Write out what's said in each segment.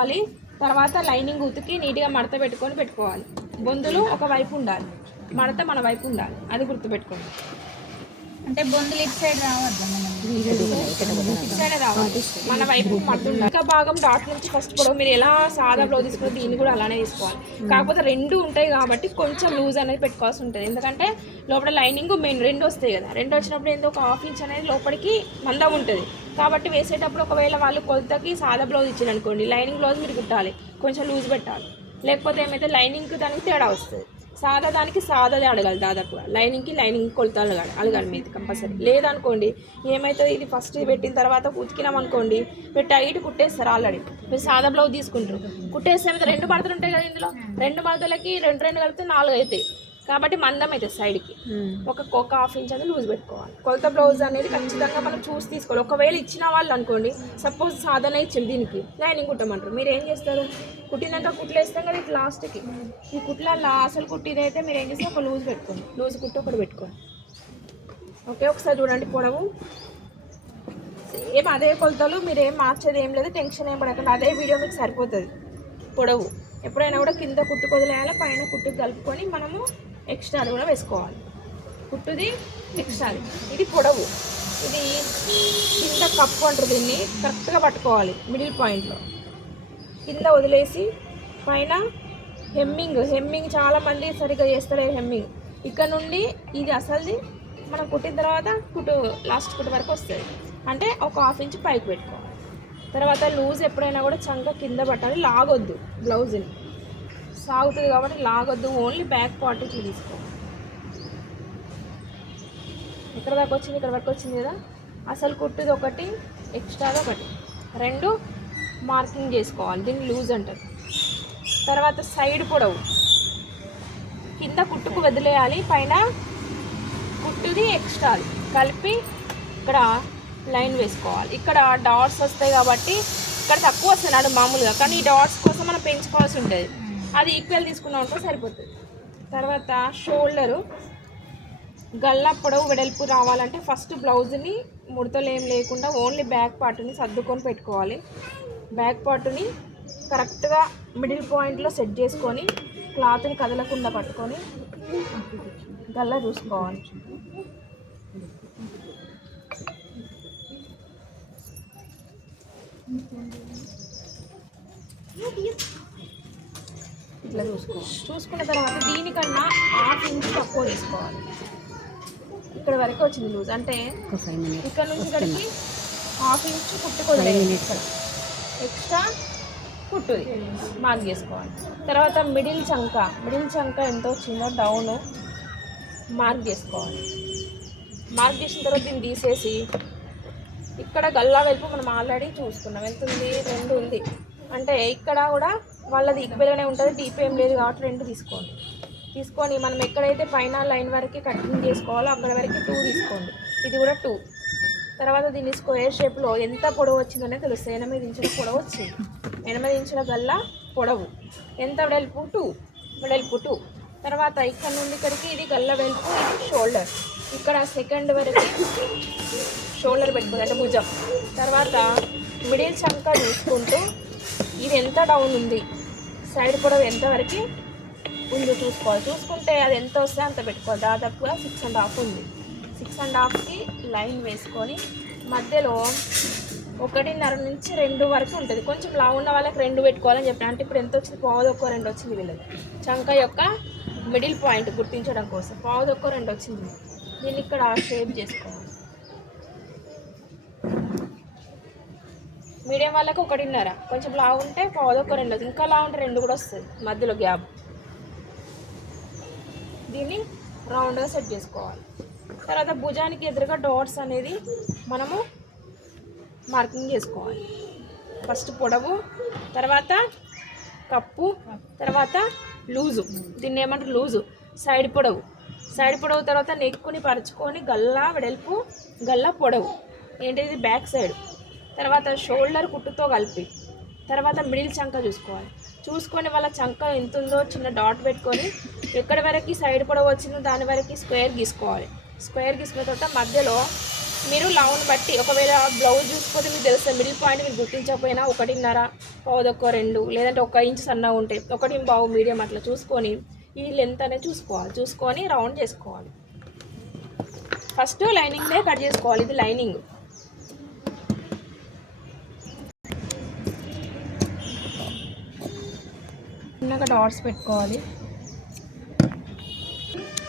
పెట్టుకోవాలి. తర్వాత లైనింగ్ ఉతికి నీట్గా మడత పెట్టుకోవాలి. బొందులు ఒకవైపు ఉండాలి, మడత మన వైపు ఉండాలి, అది గుర్తుపెట్టుకోండి. అంటే బొందులు ఇటు సైడ్ రావద్దు, ఇటు సైడ్ రావాలి, మన వైపు మడత ఉండాలి. ఇంకా భాగం డాట్ నుంచి ఫస్ట్ కూడా మీరు ఎలా సాదా బ్లౌజ్ తీసుకుని దీన్ని కూడా అలానే తీసుకోవాలి. కాకపోతే రెండు ఉంటాయి కాబట్టి కొంచెం లూజ్ అనేది పెట్టుకోవాల్సి ఉంటుంది. ఎందుకంటే లోపల లైనింగ్ మెయిన్ రెండు వస్తాయి కదా, రెండు వచ్చినప్పుడు ఏందో ఒక హాఫ్ ఇంచ్ అనేది లోపలికి మందం ఉంటుంది. కాబట్టి వేసేటప్పుడు ఒకవేళ వాళ్ళు కొలతకి సాదా బ్లౌజ్ ఇచ్చారు అనుకోండి, లైనింగ్ బ్లౌజ్ మీరు కుట్టాలి, కొంచెం లూజ్ పెట్టాలి. లేకపోతే ఏమైతే లైనింగ్కి దానికి తేడా వస్తుంది. సాదా దానికి సాదాదే అడగాలి, దాదాపుగా లైనింగ్ కొలతలు అడగాలి మీరు కంపల్సరీ. లేదనుకోండి ఏమవుతుంది, ఇది ఫస్ట్ పెట్టిన తర్వాత ఉతికినాం అనుకోండి మీరు టైట్ కుట్టేస్తారు. ఆల్రెడీ మీరు సాదా బ్లౌజ్ తీసుకుంటారు, కుట్టేస్తే రెండు మడతలు ఉంటాయి కదా, ఇందులో రెండు మడతలకి రెండు కలిపితే 4 అవుతాయి. కాబట్టి మందం అయితే సైడ్కి ఒక హాఫ్ ఇంచ్ అనేది లూజ్ పెట్టుకోవాలి. కొలత బ్లౌజ్ అనేది ఖచ్చితంగా మనం చూసి తీసుకోవాలి. ఒకవేళ ఇచ్చిన వాళ్ళు అనుకోండి, సపోజ్ సాధన ఇచ్చింది దీనికి లైనింగ్ కుట్టమంటారు, మీరు ఏం చేస్తారు, కుట్టినాక కుట్లు వేస్తాం కదా ఇట్లా లాస్ట్కి, ఈ కుట్ల అసలు కుట్టిదైతే మీరు ఏం చేస్తారు, ఒక లూజ్ పెట్టుకోండి, లూజ్ కుట్టి ఒకటి పెట్టుకోండి. ఓకే, ఒకసారి చూడండి. పొడవు సేమ్ అదే కొలతలు, మీరు ఏం మార్చేది ఏం లేదు, టెన్షన్ ఏం పడకండి, అదే వీడియో మీకు సరిపోతుంది. పొడవు ఎప్పుడైనా కూడా కింద కుట్టుకు వదిలేయాలి, పైన కుట్టుకు కలుపుకొని మనము ఎక్స్ట్రా కూడా వేసుకోవాలి. కుట్టుది ఎక్స్ట్రాది, ఇది పొడవు. ఇది కింద కప్పు అంటారు, దీన్ని కరెక్ట్గా పట్టుకోవాలి మిడిల్ పాయింట్లో, కింద వదిలేసి పైన హెమ్మింగ్ చాలామంది సరిగ్గా చేస్తారు. హెమ్మింగ్ ఇక్కడ నుండి ఇది అసలుది మనం కుట్టిన తర్వాత లాస్ట్ కుట్టు వరకు వస్తుంది, అంటే ఒక హాఫ్ ఇంచ్ పైకి పెట్టుకోవాలి. తర్వాత లూజ్ ఎప్పుడైనా కూడా చంక కింద పట్టాలి, లాగొద్దు, బ్లౌజ్ని సాగుతుంది కాబట్టి లాగొద్దు, ఓన్లీ బ్యాక్ పార్ట్ తీసుకోవాలి. ఎక్కడ దాకా వచ్చింది, ఇక్కడ వరకు వచ్చింది కదా, అసలు కుట్టుది ఒకటి, ఎక్స్ట్రాది ఒకటి, రెండు మార్కింగ్ చేసుకోవాలి, దీన్ని లూజ్ అంటారు. తర్వాత సైడ్ పొడవు కింద కుట్టుకు వదిలేయాలి, పైన కుట్టుది ఎక్స్ట్రాది కలిపి ఇక్కడ లైన్ వేసుకోవాలి. ఇక్కడ డాట్స్ వస్తాయి కాబట్టి ఇక్కడ తక్కువ వస్తున్నాడు మామూలుగా, కానీ ఈ డాట్స్ కోసం మనం పెంచుకోవాల్సి ఉంటుంది, అది ఈక్వల్ తీసుకున్నాం అనుకో సరిపోతుంది. తర్వాత షోల్డరు గల్లా పొడవు వెడల్పు రావాలంటే ఫస్ట్ బ్లౌజ్ని ముడతలు ఏం లేకుండా ఓన్లీ బ్యాక్ పార్ట్ని సర్దుకొని పెట్టుకోవాలి. బ్యాక్ పార్ట్ని కరెక్ట్గా మిడిల్ పాయింట్లో సెట్ చేసుకొని క్లాత్ని కదలకుండా పట్టుకొని గల్లా చూసుకోవాలి. ఇట్లా చూసుకున్న తర్వాత దీనికన్నా హాఫ్ ఇంచ్ తక్కువ తీసుకోవాలి. ఇక్కడ వరకు వచ్చింది లూజ్, అంటే ఇక్కడ నుంచి ఇక్కడికి హాఫ్ ఇంచ్ కుట్టుకోవాలి, ఎక్స్ట్రా కుట్టుది మార్క్ చేసుకోవాలి. తర్వాత మిడిల్ చంక ఎంత వచ్చిందో డౌన్ మార్క్ చేసుకోవాలి. మార్క్ చేసిన తర్వాత దీన్ని తీసేసి ఇక్కడ గల్లా వైపు మనం ఆల్రెడీ చూసుకున్నాం, ఎంత ఉంది, 2 ఉంది, అంటే ఇక్కడ కూడా వాళ్ళది ఈక్వల్గానే ఉంటుంది, డీప్ ఏం లేదు కాబట్టి 2 తీసుకొని మనం ఎక్కడైతే పైన లైన్ వరకు కటింగ్ చేసుకోవాలో అక్కడ వరకు 2 తీసుకోండి, ఇది కూడా 2. తర్వాత దీన్ని స్క్వేర్ షేప్లో ఎంత పొడవు వచ్చిందనే తెలుస్తుంది. 8 ఇంచుల పొడవు వచ్చింది, 8 ఇంచుల గల్లా పొడవు, ఎంత వెడల్పు 2. తర్వాత ఇక్కడ నుండి ఇక్కడికి ఇది గల్ల వెడల్పు, ఇది షోల్డర్, ఇక్కడ సెకండ్ వరకు షోల్డర్ పెట్టుకుంది అంటే భుజం. తర్వాత మిడిల్ చంక చూసుకుంటూ ఇది ఎంత డౌన్ ఉంది, సైడ్ పొడవు ఎంతవరకు ఉందో చూసుకోవాలి. చూసుకుంటే అది ఎంత వస్తే అంత పెట్టుకోవాలి. దాదాపుగా 6.5 ఉంది. 6.5కి లైన్ వేసుకొని మధ్యలో 1.5 నుంచి 2 వరకు ఉంటుంది. కొంచెం లావు ఉన్న వాళ్ళకి 2 పెట్టుకోవాలని చెప్పిన, అంటే ఇప్పుడు ఎంత వచ్చింది, 1.25 వచ్చింది వీళ్ళకి. చంక యొక్క మిడిల్ పాయింట్ గుర్తించడం కోసం 1.25 వచ్చింది. దీన్ని ఇక్కడ షేప్ చేసుకోవాలి. మీడియం వాళ్ళకి 1.5, కొంచెం లావు ఉంటే 1.25 వస్తుంది, ఇంకా లావు ఉంటే 2 కూడా వస్తుంది మధ్యలో గ్యాప్. దీన్ని రౌండ్గా సెట్ చేసుకోవాలి. తర్వాత భుజానికి ఎదురుగా డాట్స్ అనేది మనము మార్కింగ్ చేసుకోవాలి. ఫస్ట్ పొడవు, తర్వాత కప్పు, తర్వాత లూజు, దీన్ని ఏమంటారు లూజు. సైడ్ పొడవు తర్వాత నెక్కుని పరుచుకొని గల్లా వెడల్పు, గల్లా పొడవు ఏంటిది బ్యాక్ సైడ్. తర్వాత షోల్డర్ కుట్టుతో కలిపి తర్వాత మిడిల్ చంక చూసుకొని వాళ్ళ చంక ఎంత ఉందో చిన్న డాట్ పెట్టుకొని ఎక్కడి వరకు సైడ్ పొడవు వచ్చిందో దాని వరకు స్క్వేర్ గీసుకోవాలి. స్క్వేర్ గీసుకున్న తర్వాత మధ్యలో మీరు లావుని బట్టి ఒకవేళ బ్లౌజ్ చూసుకుంటే మీకు తెలుస్తుంది మిడిల్ పాయింట్ మీరు గుర్తించకపోయినా 1.5 పావుదొక్క 2 లేదంటే 1 ఇంచ్ సన్నగా ఉంటాయి 1.5 మీడియం అట్లా చూసుకొని ఈ లెంత్ అనేది చూసుకొని రౌండ్ చేసుకోవాలి. ఫస్ట్ లైనింగ్నే కట్ చేసుకోవాలి. ఇది లైనింగ్. చిన్నగా డాట్స్ పెట్టుకోవాలి.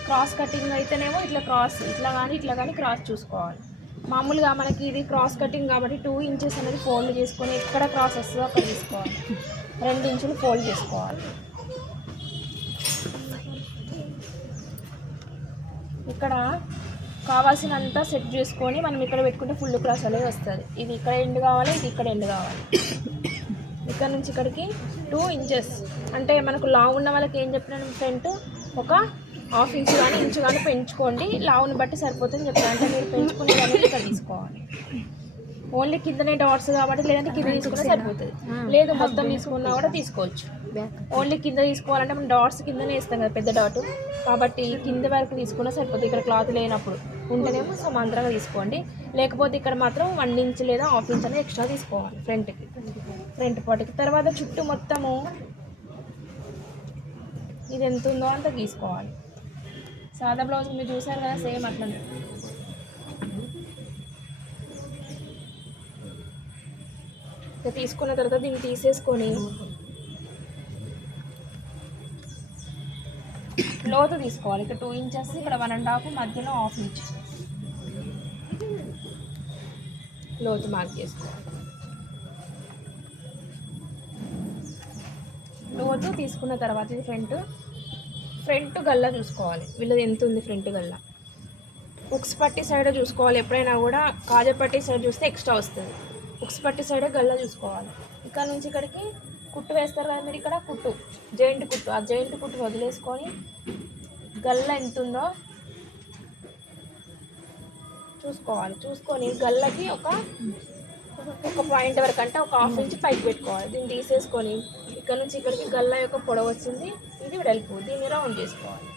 క్రాస్ కటింగ్ అయితేనేమో ఇట్లా కానీ క్రాస్ చూసుకోవాలి. మామూలుగా మనకి ఇది క్రాస్ కటింగ్ కాబట్టి 2 ఇంచెస్ అనేది ఫోల్డ్ చేసుకొని ఎక్కడ క్రాస్ వస్తుందో అక్కడ తీసుకోవాలి. 2 ఇంచులు ఫోల్డ్ చేసుకోవాలి. ఇక్కడ కావాల్సినంత సెట్ చేసుకొని మనం ఇక్కడ పెట్టుకుంటే ఫుల్ క్రాస్ అనేది వస్తుంది. ఇది ఇక్కడ ఎండ్ కావాలి, ఇది ఇక్కడ ఎండ్ కావాలి. ఇక్కడ నుంచి ఇక్కడికి 2 ఇంచెస్ అంటే మనకు లావు ఉన్న వాళ్ళకి ఏం చెప్పినాను ఫ్రంట్ ఒక 1/2 ఇంచ్ కానీ ఇంచు కానీ పెంచుకోండి. లావుని బట్టి సరిపోతుంది చెప్పాను. అంటే మీరు పెంచుకునే అనేది ఇక్కడ తీసుకోవాలి. ఓన్లీ కిందనే డాట్స్ కాబట్టి లేదంటే కింద తీసుకున్నా సరిపోతుంది. లేదు మొత్తం తీసుకున్నా కూడా తీసుకోవచ్చు. ఓన్లీ కింద తీసుకోవాలంటే మనం డాట్స్ కిందనే వేస్తాం కదా పెద్ద డాట్, కాబట్టి కింద వరకు తీసుకున్నా సరిపోతుంది. ఇక్కడ క్లాత్ లేనప్పుడు ఉంటేనేమో సమాంతరంగా తీసుకోండి. లేకపోతే ఇక్కడ మాత్రం 1 ఇంచ్ లేదా 1/2 ఇంచ్ అనేది ఎక్స్ట్రా తీసుకోవాలి ఫ్రంట్ పార్ట్కి. తర్వాత చుట్టూ మొత్తము ఇది ఎంత ఉందో అంత గీసుకోవాలి. సాదా బ్లౌజ్ మీరు చూసారు కదా సేమ్ అట్లనే. తీసుకున్న తర్వాత దీన్ని తీసేసుకొని లోతు తీసుకోవాలి. ఇక్కడ 2 ఇంచెస్, ఇక్కడ 1.5, మధ్యలో 1/2 ఇంచ్ లోతు మార్క్ చేసుకోవాలి. లోతు తీసుకున్న తర్వాత ఇది ఫ్రంట్ గల్లా చూసుకోవాలి. వీళ్ళది ఎంత ఉంది ఫ్రంట్ గల్లా. ఉక్స్ పట్టి సైడ్ చూసుకోవాలి. ఎప్పుడైనా కూడా కాజపట్టి సైడ్ చూస్తే ఎక్స్ట్రా వస్తుంది. ఉక్స్ పట్టి సైడే గల్లా చూసుకోవాలి. ఇక్కడ నుంచి ఇక్కడికి కుట్టు వేస్తారు కదా మీరు, ఇక్కడ జాయింట్ కుట్టు, ఆ జాయింట్ కుట్టు వదిలేసుకొని గల్లా ఎంత ఉందో చూసుకోవాలి. చూసుకొని గల్లకి ఒక పాయింట్ వరకు అంటే ఒక 1/2 ఇంచ్ పైకి పెట్టుకోవాలి. దీన్ని తీసేసుకొని ఇక్కడ నుంచి ఇక్కడికి గల్లా యొక్క పొడవు వచ్చింది, ఇది వెడల్పు, దీన్ని రౌండ్ చేసుకోవాలి.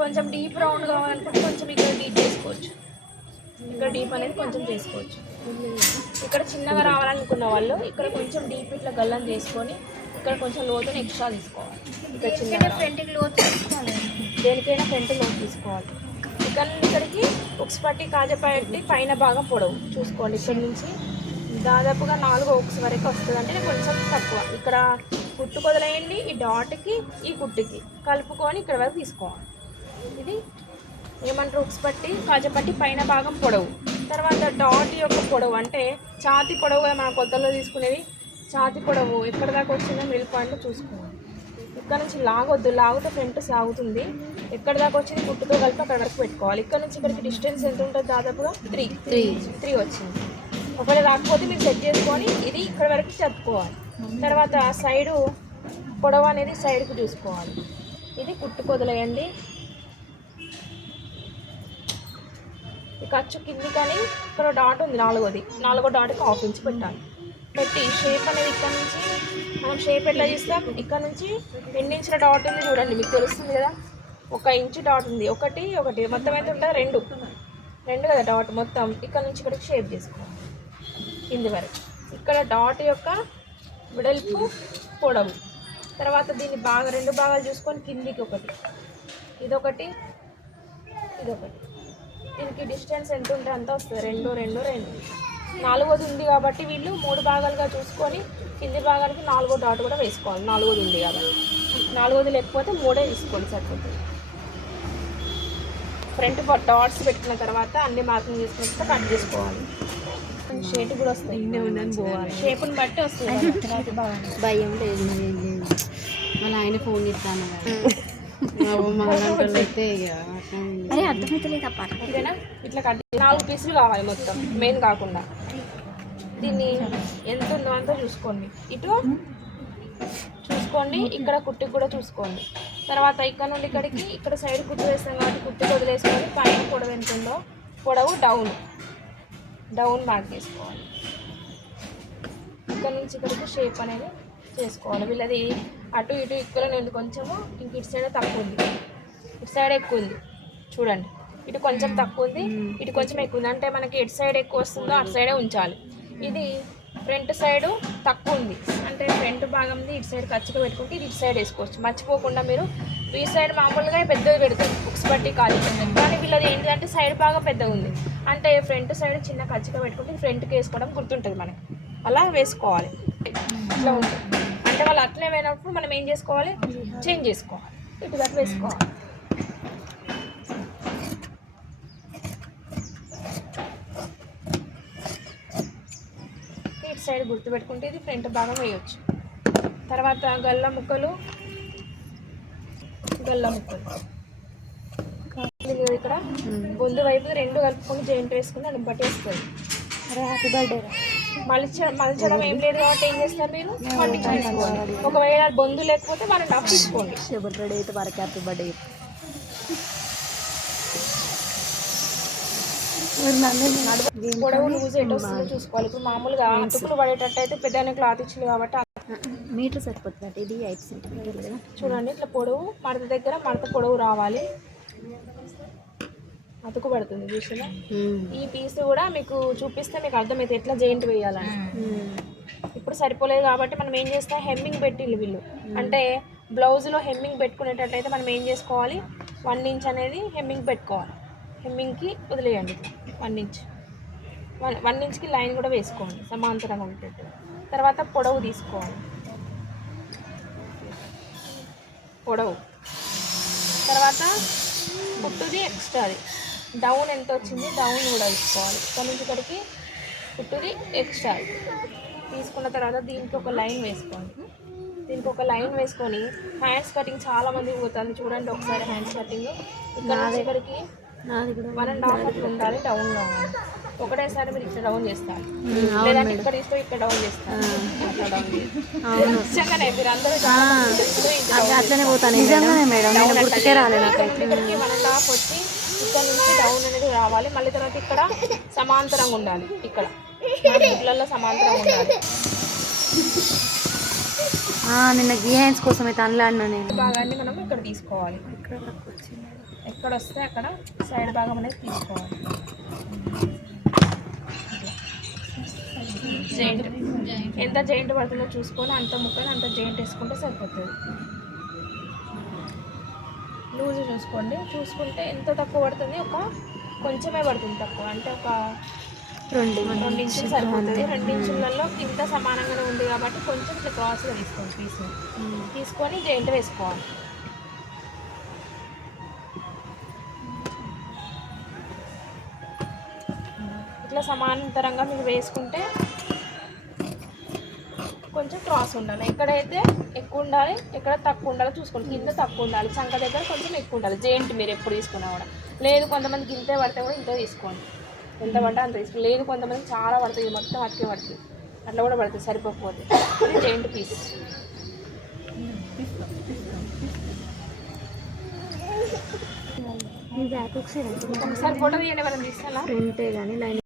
కొంచెం డీప్ రౌండ్ కావాలనుకుంటే కొంచెం ఇక్కడ డీప్ చేసుకోవచ్చు. ఇక్కడ డీప్ అనేది కొంచెం చేసుకోవచ్చు. ఇక్కడ చిన్నగా రావాలనుకున్న వాళ్ళు ఇక్కడ కొంచెం డీప్ ఇట్లా గల్లం చేసుకొని ఇక్కడ కొంచెం లోతుని ఎక్స్ట్రా తీసుకోవాలి. ఇక్కడ చిన్న ఫ్రంట్కి లోతు తీసుకోవాలి. దేనికైనా ఫ్రంట్ లోతు తీసుకోవాలి. ఇక్కడ నుంచి ఇక్కడికి ఉక్స్ పట్టి కాజపట్టి పైన భాగం పొడవు చూసుకోండి. ఇక్కడ నుంచి దాదాపుగా 4 ఉక్స్ వరకు వస్తుంది. అంటే కొంచెం తక్కువ. ఇక్కడ కుట్టు కొదలేయండి, ఈ డాట్కి ఈ కుట్టుకి కలుపుకొని ఇక్కడ వరకు తీసుకోవాలి. ఇది ఏమంటారు ఉక్స్ పట్టి కాజపట్టి పైన భాగం పొడవు. తర్వాత డాట్ యొక్క పొడవు అంటే ఛాతి పొడవు కదా మనం కొత్తలో తీసుకునేది. ఛాతి పొడవు ఎక్కడ దాకా వచ్చిందో మిడిల్ పాయింట్లో చూసుకోవాలి. ఇక్కడ నుంచి లాగొద్దు, లాగితే ఫ్రంట్ సాగుతుంది. ఎక్కడ దాకా వచ్చింది కుట్టుతో కలిపి అక్కడ వరకు పెట్టుకోవాలి. ఇక్కడ నుంచి ఇక్కడికి డిస్టెన్స్ ఎంత ఉంటుంది? దాదాపుగా 3 వచ్చింది. ఒకవేళ రాకపోతే మీరు సెట్ చేసుకొని ఇది ఇక్కడ వరకు చెప్పుకోవాలి. తర్వాత సైడు పొడవు అనేది సైడ్కి చూసుకోవాలి. ఇది కుట్టు కొదలేయండి. ఈ ఖర్చు కింది కానీ ఇక్కడ డాట్ ఉంది, 4వ డాట్కి 1/2 ఇంచ్ పెట్టాలి. పెట్టి షేప్ అనేది ఇక్కడ నుంచి మనం షేప్ ఎట్లా చేస్తాం, ఇక్కడ నుంచి 2 ఇంచుల డాట్ ఉంది చూడండి, మీకు తెలుస్తుంది కదా. 1 ఇంచు డాట్ ఉంది, ఒకటి మొత్తం అయితే ఉంటుంది 2 కదా డాట్ మొత్తం. ఇక్కడ నుంచి ఇక్కడికి షేప్ చేసుకోవాలి కింది వరకు. ఇక్కడ డాట్ యొక్క వెడల్పు పొడవు. తర్వాత దీన్ని 2 భాగాలు చూసుకొని కిందికి ఇదొకటి. దీనికి డిస్టెన్స్ ఎంత ఉంటే అంత వస్తుంది. 2 4వది ఉంది కాబట్టి వీళ్ళు 3 భాగాలుగా చూసుకొని కింది భాగానికి 4వ డాట్ కూడా వేసుకోవాలి. 4వది ఉంది కాబట్టి 4వది లేకపోతే 3 తీసుకోండి సరిపోతుంది. ఫ్రంట్ డాట్స్ పెట్టిన తర్వాత అన్ని మార్కింగ్ చేసుకున్న కట్ చేసుకోవాలి. షేప్ కూడా వస్తాయి, షేప్ని బట్టి వస్తుంది. భయం లేదు మళ్ళీ ఆయన ఫోన్ చేస్తాను అయితే అర్థమవుతలేదు అప్ప. ఇదేనా ఇట్లా కట్ 4 పీసులు కావాలి మొత్తం, మెయిన్ కాకుండా. దీన్ని ఎంత ఉందో అంతా చూసుకోండి. ఇటు చూసుకోండి, ఇక్కడ కుట్టుకు కూడా చూసుకోండి. తర్వాత ఇక్కడ నుండి ఇక్కడికి ఇక్కడ సైడ్ కుట్టు వేస్తాం కాబట్టి కుట్టుకు వదిలేసుకొని పైన పొడవు ఎంత ఉందో పొడవు డౌన్ మార్క్ చేసుకోవాలి. ఇక్కడ నుంచి ఇక్కడికి షేప్ అనేది చేసుకోవాలి. వీళ్ళది అటు ఇటు ఈక్వల్ ఉంది కొంచెము, ఇంక ఇటు సైడ్ తక్కువ ఉంది, ఇటు సైడ్ ఎక్కువ ఉంది చూడండి. ఇటు కొంచెం తక్కువ ఉంది, ఇటు కొంచెం ఎక్కువ ఉంది. అంటే మనకి ఎటు సైడ్ ఎక్కువ వస్తుందో అటు సైడే ఉంచాలి. ఇది ఫ్రంట్ సైడ్ తక్కువ ఉంది అంటే ఫ్రంట్ భాగం ఇటు సైడ్ ఖర్చుగా పెట్టుకుంటే ఇది ఇటు సైడ్ వేసుకోవచ్చు. మర్చిపోకుండా మీరు ఈ సైడ్ మామూలుగా పెద్దగా పెడతారు బుక్స్ బట్టి ఖాళీ చేస్తారు, కానీ వీళ్ళది ఏంటంటే సైడ్ బాగా పెద్దగా ఉంది అంటే ఫ్రంట్ సైడ్ చిన్న ఖర్చుగా పెట్టుకుంటే ఫ్రంట్కి వేసుకోవడం గుర్తుంటుంది మనకి. అలా వేసుకోవాలి. ఇట్లా ఉంటుంది అంటే వాళ్ళు అట్లే పోయినప్పుడు మనం ఏం చేసుకోవాలి, చేంజ్ చేసుకోవాలి, ఇటు దాకా వేసుకోవాలి. ఇటు సైడ్ గుర్తుపెట్టుకుంటే ఇది ఫ్రంట్ భాగం వేయవచ్చు. తర్వాత గల్ల ముక్కలు ఇక్కడ బొందు వైపు రెండు కలుపుకొని జాయింట్ వేసుకుని దాన్ని బట్టి వస్తుంది. Happy birthday. మలచడం ఏం లేదు కాబట్టి ఏం చేస్తారు మీరు పట్టించుకోండి. ఒకవేళ బొందు లేకపోతే 1.5 తీసుకోండి. బర్త్డే అయితే వరకు హ్యాపీ బర్త్డే. పొడవు లూజ్ ఎటు వస్తుందో చూసుకోవాలి. ఇప్పుడు మామూలుగా అతుకులు పడేటట్టు అయితే పెద్ద క్లాత్ ఇచ్చింది కాబట్టి మీటర్ సరిపోతుంది. ఇది 8 సెంటీమీటర్లు కదా. చూడండి ఇట్లా పొడవు మడత దగ్గర మడత పొడవు రావాలి, అతుకు పడుతుంది చూసినా. ఈ పీస్ కూడా మీకు చూపిస్తే మీకు అర్థమైతే ఎట్లా జాయింట్ వేయాలని. ఇప్పుడు సరిపోలేదు కాబట్టి మనం ఏం చేస్తాం, హెమ్మింగ్ పెట్టిల్లు వీళ్ళు. అంటే బ్లౌజ్లో హెమ్మింగ్ పెట్టుకునేటట్టయితే మనం ఏం చేసుకోవాలి, 1 ఇంచ్ అనేది హెమ్మింగ్ పెట్టుకోవాలి. హెమ్మింగ్కి వదిలేయండి 1 ఇంచ్. 1 ఇంచ్కి లైన్ కూడా వేసుకోండి సమాంతరంగా ఉండేటట్టు. తర్వాత పొడవు తీసుకోవాలి, పొడవు. తర్వాత కుట్టుది ఎక్స్ట్రాది డౌన్ ఎంత వచ్చింది డౌన్ కూడా తీసుకోవాలి. ఇక్కడ నుంచి ఇక్కడికి కుట్టుది ఎక్స్ట్రా తీసుకున్న తర్వాత దీనికి ఒక లైన్ వేసుకోండి. దీనికి ఒక లైన్ వేసుకొని హ్యాండ్స్ కటింగ్ చాలా మంది పోతుంది చూడండి ఒకసారి. హ్యాండ్స్ కటింగ్ ఇక్కడ నుంచి ఇక్కడికి 1.5 అట్లా ఉండాలి, డౌన్లో ఉండాలి. ఒకటేసారి మీరు ఇక్కడ డౌన్ చేస్తారు, లేదంటే ఇక్కడ తీస్తే ఇక్కడ డౌన్ చేస్తారు. అట్లా డౌన్ నిజంగానే మీరు అందరూ అట్లనే పోతాను. నిజంగానే మేడం, ఇక్కడికి 1.5 వచ్చి ఇక్కడ నుంచి డౌన్ అనేది రావాలి. మళ్ళీ తర్వాత ఇక్కడ సమాంతరంగా ఉండాలి, ఇక్కడ ఇళ్ళల్లో సమాంతరంగా ఉండాలి. నిన్న గీ హ్యాండ్స్ కోసం అయితే అనలాడినా నేను. భాగాన్ని మనం ఇక్కడ తీసుకోవాలి, ఎక్కడ వస్తే అక్కడ సైడ్ భాగం అనేది తీసుకోవాలి. జాయింట్ ఎంత జాయింట్ పడుతుందో చూసుకొని అంత ముక్కని అంత జాయింట్ వేసుకుంటే సరిపోతుంది. లూజ్ చూసుకోండి, చూసుకుంటే ఎంత తక్కువ పడుతుంది, ఒక కొంచెమే పడుతుంది తక్కువ, అంటే ఒక 2 ఇంచులు సరిపోతుంది. 2 ఇంచులలో ఇంత సమానంగానే ఉంది కాబట్టి కొంచెం ఇట్లా క్రాస్గా తీసుకోండి పీస్ని. తీసుకొని జాయింట్ వేసుకోవాలి. ఇట్లా సమాంతరంగా మీరు వేసుకుంటే కొంచెం క్రాస్ ఉండాలి. ఎక్కడైతే ఎక్కువ ఉండాలి ఎక్కడ తక్కువ ఉండాలో చూసుకోండి. కింద తక్కువ ఉండాలి, చంక దగ్గర కొంచెం ఎక్కువ ఉండాలి. జాయింట్ మీరు ఎప్పుడు తీసుకున్నా కూడా. లేదు కొంతమంది ఇంతే పడితే కూడా ఇంత తీసుకోండి, ఎంత పడితే అంత తీసుకోండి. లేదు కొంతమంది చాలా పడుతుంది, మొత్తం అటుకే పడుతుంది, అట్లా కూడా పడుతుంది సరిపోకపోతే. ఇది జాయింట్ పీస్. ఒకసారి ఫోటో తీయండి, ఎవరైనా తీస్తారా?